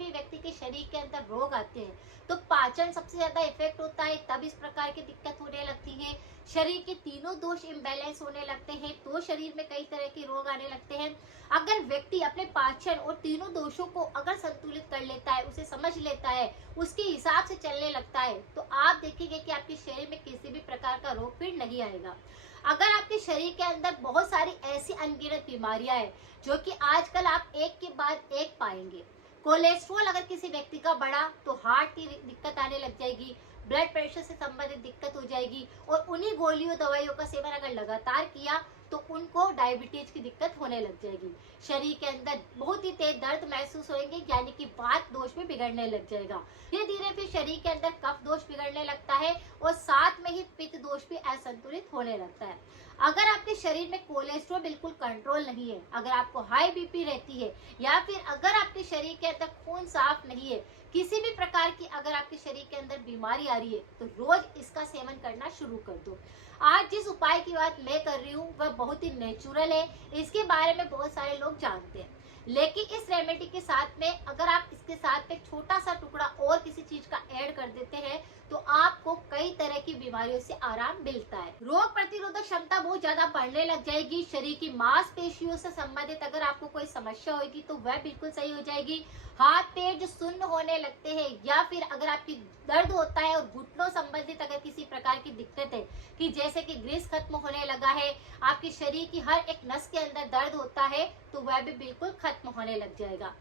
भी व्यक्ति के शरीर के अंदर रोग आते हैं तो पाचन सबसे ज्यादा इफेक्ट होता है, तब इस प्रकार की दिक्कत होने लगती है। शरीर के तीनों दोष इम्बैलेंस होने लगते हैं तो शरीर में कई तरह के रोग आने लगते हैं। अगर व्यक्ति अपने पाचन और तीनों दोषों को अगर संतुलित कर लेता है, उसे समझ लेता है, उसके हिसाब से चलने लगता है, तो आप देखेंगे कि आपके शरीर में किसी भी प्रकार का रोग फिर नहीं आएगा। अगर आपके शरीर के अंदर बहुत सारी ऐसी अनगिनत बीमारियां हैं जो कि आजकल आप एक के बाद एक पाएंगे। कोलेस्ट्रॉल अगर किसी व्यक्ति का बढ़ा तो हार्ट की दिक्कत आने लग जाएगी, ब्लड प्रेशर से संबंधित दिक्कत हो जाएगी, और उन्हीं गोलियों दवाइयों का सेवन अगर लगातार किया तो उनको डायबिटीज की दिक्कत होने लग जाएगी। शरीर के अंदर बहुत ही तेज दर्द महसूस होंगे, यानी कि वात दोष भी बिगड़ने लग जाएगा। धीरे धीरे फिर शरीर के अंदर कफ दोष बिगड़ने लगता है और साथ में ही पित्त दोष भी असंतुलित होने लगता है। अगर आपके शरीर में कोलेस्ट्रॉल बिल्कुल कंट्रोल नहीं है, अगर आपको हाई बीपी रहती है, या फिर अगर आपके शरीर के अंदर खून साफ नहीं है, किसी भी प्रकार की अगर आपके शरीर के अंदर बीमारी आ रही है, तो रोज इसका सेवन करना शुरू कर दो। आज जिस उपाय की बात मैं कर रही हूँ वह बहुत ही नेचुरल है, इसके बारे में बहुत सारे लोग जानते हैं, लेकिन इस रेमेडी के साथ में अगर आप इसके साथ में छोटा सा टुकड़ा और किसी चीज का ऐड कर देते हैं तो आपको कई तरह की बीमारियों से आराम मिलता है। रोग प्रतिरोधक क्षमता बहुत ज्यादा बढ़ने लग जाएगी। शरीर की मांसपेशियों से संबंधित अगर आपको कोई समस्या होगी तो वह बिल्कुल सही हो जाएगी। हाथ पैर जो सुन्न होने लगते हैं, या फिर अगर आपकी दर्द होता है और घुटनों संबंधित अगर किसी प्रकार की दिक्कत है कि जैसे कि ग्रीस खत्म होने लगा है, आपके शरीर की हर एक नस के अंदर दर्द होता है, तो वह भी बिल्कुल खत्म होने लग जाएगा।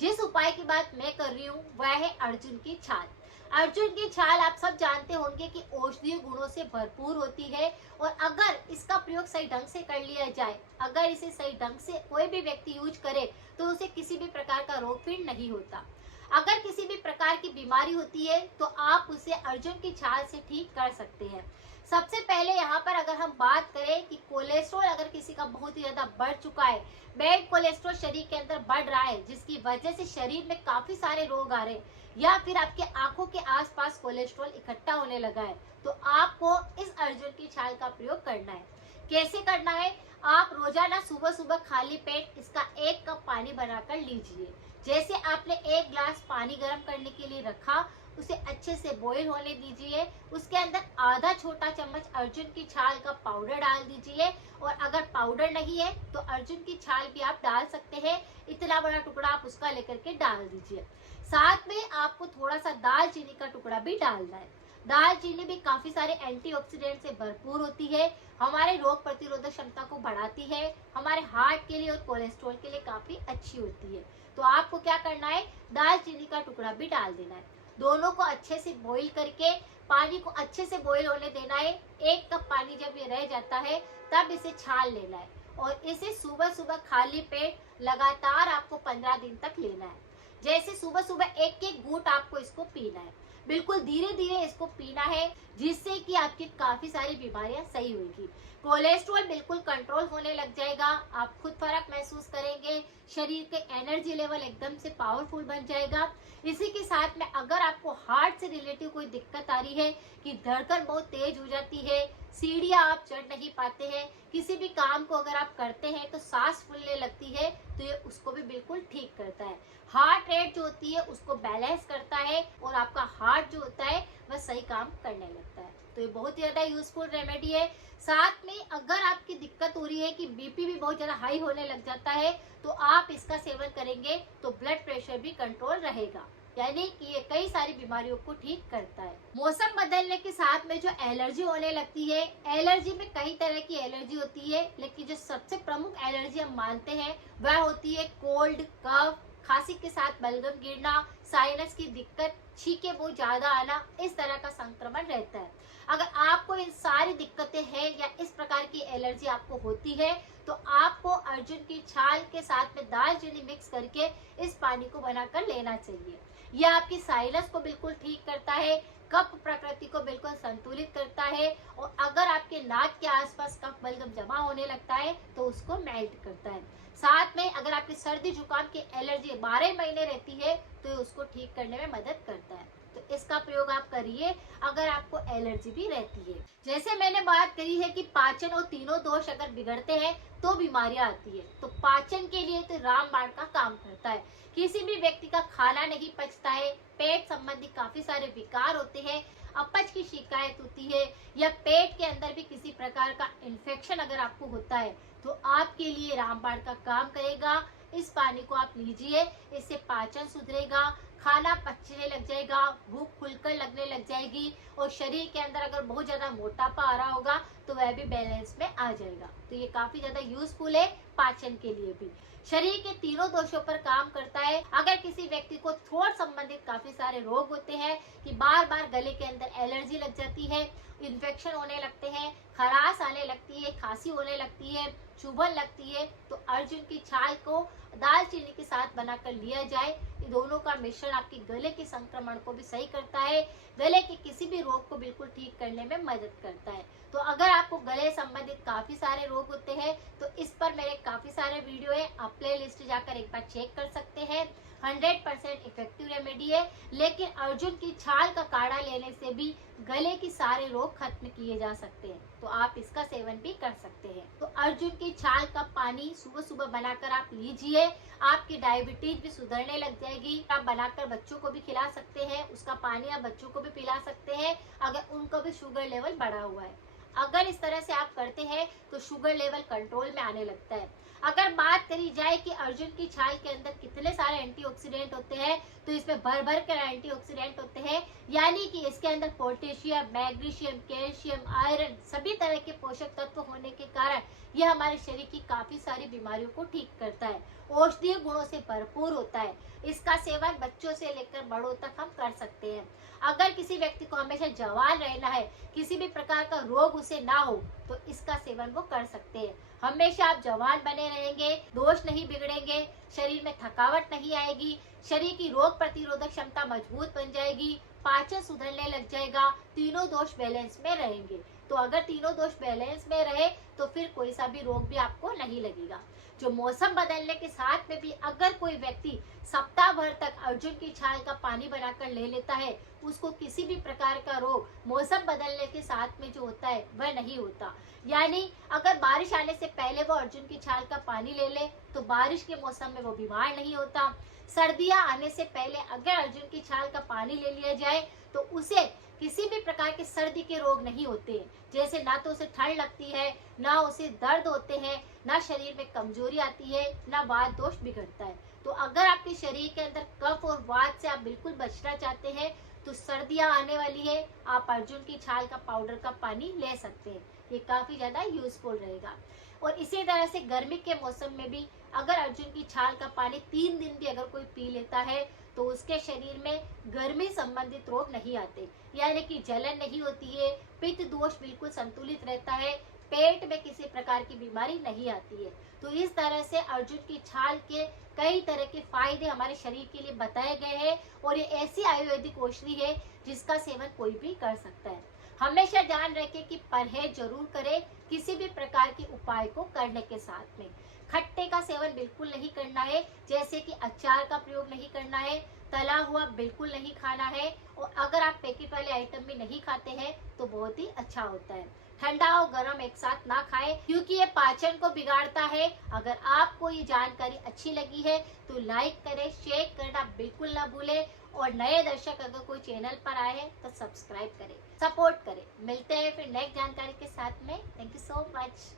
जिस उपाय की बात मैं कर रही हूँ वह है अर्जुन की छाल। अर्जुन की छाल आप सब जानते होंगे कि औषधीय गुणों से भरपूर होती है, और अगर इसका प्रयोग सही ढंग से कर लिया जाए, अगर इसे सही ढंग से कोई भी व्यक्ति यूज करे तो उसे किसी भी प्रकार का रोग फिर नहीं होता। अगर किसी भी प्रकार की बीमारी होती है तो आप उसे अर्जुन की छाल से ठीक कर सकते हैं। सबसे पहले यहाँ पर अगर हम बात करें कि कोलेस्ट्रॉल अगर किसी का बहुत ही ज्यादा बढ़ चुका है, बैड कोलेस्ट्रॉल शरीर के अंदर बढ़ रहा है, जिसकी वजह से शरीर में काफी सारे रोग आ रहे हैं, या फिर आपके आंखों के आसपास कोलेस्ट्रॉल इकट्ठा होने लगा है, तो आपको इस अर्जुन की छाल का प्रयोग करना है। कैसे करना है? आप रोजाना सुबह सुबह खाली पेट इसका 1 कप पानी बनाकर लीजिए। जैसे आपने 1 गिलास पानी गर्म करने के लिए रखा, उसे अच्छे से बॉईल होने दीजिए। उसके अंदर आधा छोटा चम्मच अर्जुन की छाल का पाउडर डाल दीजिए, और अगर पाउडर नहीं है तो अर्जुन की छाल भी आप डाल सकते हैं। इतना बड़ा टुकड़ा आप उसका लेकर के डाल दीजिए। साथ में आपको थोड़ा सा दालचीनी का टुकड़ा भी डालना है। दालचीनी भी काफी सारे एंटीऑक्सीडेंट से भरपूर होती है, हमारे रोग प्रतिरोधक क्षमता को बढ़ाती है, हमारे हार्ट के लिए और कोलेस्ट्रॉल के लिए काफी अच्छी होती है। तो आपको क्या करना है, दालचीनी का टुकड़ा भी डाल देना है। दोनों को अच्छे से बॉईल करके पानी को अच्छे से बॉईल होने देना है। 1 कप पानी जब ये रह जाता है तब इसे छान लेना है, और इसे सुबह सुबह खाली पेट लगातार आपको 15 दिन तक लेना है। जैसे सुबह सुबह 1-1 घूंट आपको इसको पीना है, बिल्कुल धीरे धीरे इसको पीना है, जिससे कि आपकी काफी सारी बीमारियां सही होगी। कोलेस्ट्रॉल बिल्कुल कंट्रोल होने लग जाएगा, आप खुद फर्क महसूस करेंगे, शरीर के एनर्जी लेवल एकदम से पावरफुल बन जाएगा। इसी के साथ में अगर आपको हार्ट से रिलेटिव कोई दिक्कत आ रही है कि धड़कन बहुत तेज हो जाती है, सीढ़ियां आप चढ़ नहीं पाते हैं, किसी भी काम को अगर आप करते हैं तो सांस फूलने लगती है, तो ये उसको भी बिल्कुल ठीक करता है। हार्ट रेट जो होती है उसको बैलेंस करता है, और आपका हार्ट जो होता है वह सही काम करने लगता है। तो ये बहुत ज्यादा यूजफुल रेमेडी है। साथ में अगर आपकी दिक्कत हो रही है कि बीपी भी बहुत ज्यादा हाई होने लग जाता है, तो आप इसका सेवन करेंगे तो ब्लड प्रेशर भी कंट्रोल रहेगा, यानी कि ये कई सारी बीमारियों को ठीक करता है। मौसम बदलने के साथ में जो एलर्जी होने लगती है, एलर्जी में कई तरह की एलर्जी होती है, लेकिन जो सबसे प्रमुख एलर्जी हम मानते हैं वह होती है कोल्ड, कफ, खांसी के साथ बलगम गिरना, साइनस की दिक्कत, छींके बहुत ज्यादा आना, इस तरह का संक्रमण रहता है। अगर आपको इन सारी दिक्कतें हैं या इस प्रकार की एलर्जी आपको होती है, तो आपको अर्जुन की छाल के साथ में दालचीनी मिक्स करके इस पानी को बनाकर लेना चाहिए। यह आपकी साइनस को बिल्कुल ठीक करता है, कफ प्रकृति को बिल्कुल संतुलित करता है, और अगर आपके नाक के आसपास कफ बलगम जमा होने लगता है तो उसको मेल्ट करता है। साथ में अगर आपकी सर्दी जुकाम की एलर्जी 12 महीने रहती है तो उसको ठीक करने में मदद करता है। तो इसका प्रयोग आप करिए अगर आपको एलर्जी भी रहती है। जैसे मैंने बात करी है कि पाचन और तीनों दोष अगर बिगड़ते हैं तो बीमारियां आती है, तो पाचन के लिए तो रामबाण का काम करता है। किसी भी व्यक्ति का खाना नहीं पचता है, पेट संबंधी काफी सारे विकार होते हैं, अपच की शिकायत होती है, या पेट के अंदर भी किसी प्रकार का इन्फेक्शन अगर आपको होता है तो आपके लिए रामबाण का काम करेगा। इस पानी को आप लीजिए, इससे पाचन सुधरेगा, खाना पचने लग जाएगा, भूख खुलकर लगने लग जाएगी, और शरीर के अंदर अगर बहुत ज्यादा मोटापा आ रहा होगा तो वह भी बैलेंस में आ जाएगा। तो ये काफी ज्यादा यूजफुल है पाचन के लिए भी। शरीर के तीनों दोषों पर काम करता है। अगर किसी व्यक्ति को थ्रोट संबंधित काफी सारे रोग होते हैं कि बार बार गले के अंदर एलर्जी लग जाती है, इन्फेक्शन होने लगते हैं, खराश आने लगती है, खांसी होने लगती है, चुभन लगती है, तो अर्जुन की छाल को दालचीनी के साथ बनाकर लिया जाए। ये दोनों का मिश्रण आपके गले के संक्रमण को भी सही करता है, गले के किसी भी रोग को बिल्कुल ठीक करने में मदद करता है। तो अगर आपको गले संबंधित काफी सारे रोग होते हैं तो इस पर मेरे काफी सारे वीडियो है, आप प्ले लिस्ट जाकर एक बार चेक कर सकते हैं। 100% इफेक्टिव रेमेडी है, लेकिन अर्जुन की छाल का काढ़ा लेने से भी गले की सारे रोग खत्म किए जा सकते हैं, तो आप इसका सेवन भी कर सकते हैं। तो अर्जुन की छाल का पानी सुबह सुबह बनाकर आप लीजिए, आपकी डायबिटीज भी सुधरने लग जाएगी। आप बनाकर बच्चों को भी खिला सकते हैं, उसका पानी आप बच्चों को भी पिला सकते हैं अगर उनका भी शुगर लेवल बढ़ा हुआ है। अगर इस तरह से आप करते हैं तो शुगर लेवल कंट्रोल में आने लगता है। अगर बात करी जाए कि अर्जुन की छाल के अंदर कितने सारे एंटीऑक्सीडेंट होते हैं, तो इसमें भर भर कर एंटीऑक्सीडेंट होते हैं, यानी कि इसके अंदर पोटेशियम, मैग्नीशियम, कैल्शियम, आयरन सभी तरह के पोषक तत्व होने के कारण यह हमारे शरीर की काफी सारी बीमारियों को ठीक करता है, औषधीय गुणों से भरपूर होता है। इसका सेवन बच्चों से लेकर बड़ों तक हम कर सकते हैं। अगर किसी व्यक्ति को हमेशा जवान रहना है, किसी भी प्रकार का रोग उसे ना हो, तो इसका सेवन वो कर सकते हैं। हमेशा आप जवान बने रहेंगे, दोष नहीं बिगड़ेंगे, शरीर में थकावट नहीं आएगी, शरीर की रोग प्रतिरोधक क्षमता मजबूत बन जाएगी, पाचन सुधरने लग जाएगा, तीनों दोष बैलेंस में रहेंगे। तो अगर तीनों दोष बैलेंस में रहे तो फिर कोई सा भी रोग भी आपको नहीं लगेगा। जो मौसम बदलने के साथ में भी अगर कोई व्यक्ति सप्ताह भर तक अर्जुन की छाल का पानी बनाकर ले लेता है, उसको किसी भी प्रकार का रोग मौसम बदलने के साथ में जो होता है वह नहीं होता। यानी अगर बारिश आने से पहले वो अर्जुन की छाल का पानी ले ले तो बारिश के मौसम में वो बीमार नहीं होता। सर्दियां आने से पहले अगर अर्जुन की छाल का पानी ले लिया जाए तो उसे किसी भी प्रकार के सर्दी के रोग नहीं होते, जैसे ना तो उसे ठंड लगती है, ना उसे दर्द होते हैं, ना शरीर में कमजोरी आती है, ना वात दोष बिगड़ता है। तो अगर आपके शरीर के अंदर कफ और वात से आप बिल्कुल बचना चाहते हैं तो सर्दियां आने वाली है, आप अर्जुन की छाल का पाउडर का पानी ले सकते हैं, ये काफी ज्यादा यूजफुल रहेगा। और इसी तरह से गर्मी के मौसम में भी अगर अर्जुन की छाल का पानी 3 दिन भी अगर कोई पी लेता है तो उसके शरीर में गर्मी संबंधित रोग नहीं आते, यानी कि जलन नहीं होती है, पित्त दोष बिल्कुल संतुलित रहता है, पेट में किसी प्रकार की बीमारी नहीं आती है। तो इस तरह से अर्जुन की छाल के कई तरह के फायदे हमारे शरीर के लिए बताए गए हैं, और ये ऐसी आयुर्वेदिक औषधि है जिसका सेवन कोई भी कर सकता है। हमेशा ध्यान रखें कि परहेज जरूर करें किसी भी प्रकार के उपाय को करने के साथ में। खट्टे का सेवन बिल्कुल नहीं करना है, जैसे कि अचार का प्रयोग नहीं करना है, तला हुआ बिल्कुल नहीं खाना है, और अगर आप पैकेट वाले आइटम भी नहीं खाते हैं तो बहुत ही अच्छा होता है। ठंडा और गर्म एक साथ ना खाएं क्योंकि ये पाचन को बिगाड़ता है। अगर आपको ये जानकारी अच्छी लगी है तो लाइक करें, शेयर करना बिल्कुल ना भूलें, और नए दर्शक अगर कोई चैनल पर आए हैं तो सब्सक्राइब करें, सपोर्ट करें। मिलते हैं फिर नेक्स्ट जानकारी के साथ में। Thank you so much.